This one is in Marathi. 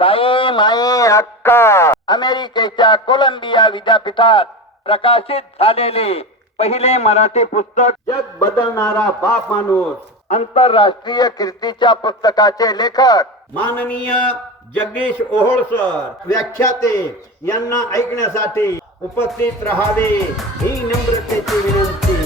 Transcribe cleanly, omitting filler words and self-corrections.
ताई माई हक्का अमेरिकेच्या कोलंबिया विद्यापीठात प्रकाशित झालेले पहिले मराठी पुस्तक जग बदलणारा बाप माणूस आंतरराष्ट्रीय कीर्तीच्या पुस्तकाचे लेखक माननीय जगदीश ओहोळकर व्याख्याते यांना ऐकण्यासाठी उपस्थित राहावे ही नम्रतेची विनंती।